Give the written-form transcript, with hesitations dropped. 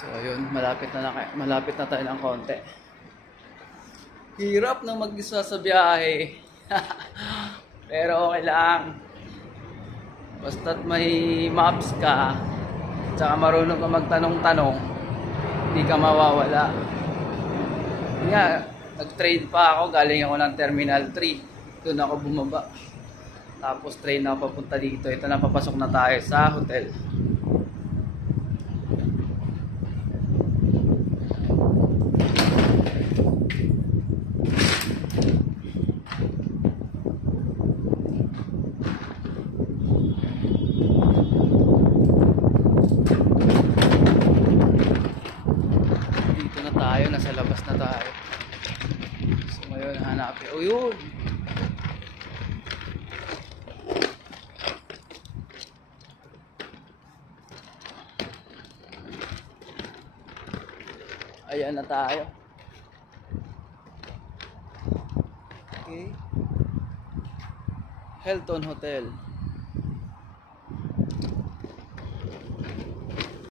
So ayun, malapit na tayo ng konti. Hirap na mag-isa sa biyahe. Pero okay lang. Basta't may maps ka, tsaka marunong ka magtanong-tanong, hindi ka mawawala. Nga, nag-trade pa ako, galing ako ng Terminal 3. Doon ako bumaba. Tapos train na papunta dito. Ito na, papasok na tayo sa hotel. Dito na tayo, nasa labas na tayo. So ngayon, hanapin. Oh, yun! Ayan na tayo. Okay. Hilton Hotel.